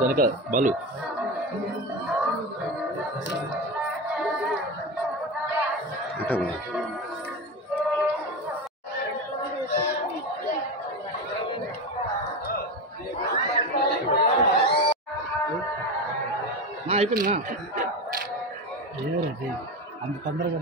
వెనక బాలు అయిపోయిందా అంత తొందరగా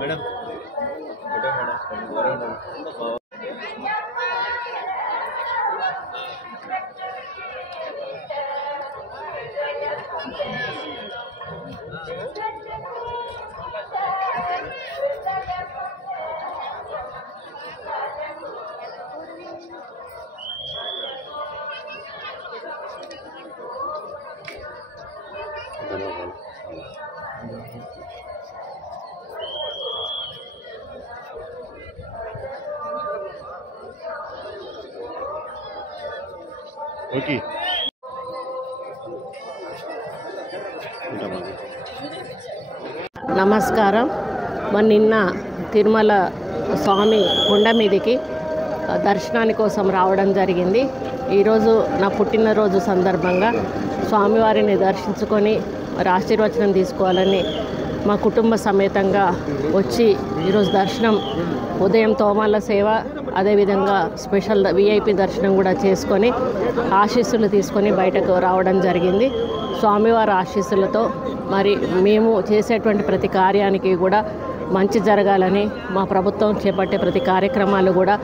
మేడం ఓకే నమస్కారం. నిన్న తిరుమల స్వామి కొండ మీదకి దర్శనాని కోసం రావడం జరిగింది. ఈరోజు నా పుట్టినరోజు సందర్భంగా స్వామివారిని దర్శించుకొని మరి ఆశీర్వచనం తీసుకోవాలని మా కుటుంబ సమేతంగా వచ్చి ఈరోజు దర్శనం ఉదయం తోమాల సేవ, అదేవిధంగా స్పెషల్ విఐపి దర్శనం కూడా చేసుకొని ఆశీస్సులు తీసుకొని బయటకు రావడం జరిగింది. స్వామివారి ఆశీస్సులతో మరి మేము చేసేటువంటి ప్రతి కార్యానికి కూడా మంచి జరగాలని, మా ప్రభుత్వం చేపట్టే ప్రతి కార్యక్రమాలు కూడా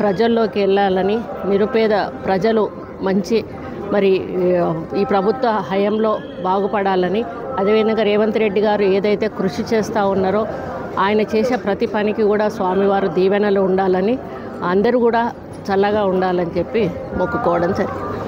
ప్రజల్లోకి వెళ్ళాలని, నిరుపేద ప్రజలు మంచి మరి ఈ ప్రభుత్వ హయంలో బాగుపడాలని, అదేవిధంగా రేవంత్ రెడ్డి గారు ఏదైతే కృషి చేస్తూ ఉన్నారో ఆయన చేసే ప్రతి పనికి కూడా స్వామివారు దీవెనలు ఉండాలని, అందరూ కూడా చల్లగా ఉండాలని చెప్పి మొక్కుకోవడం జరిగింది.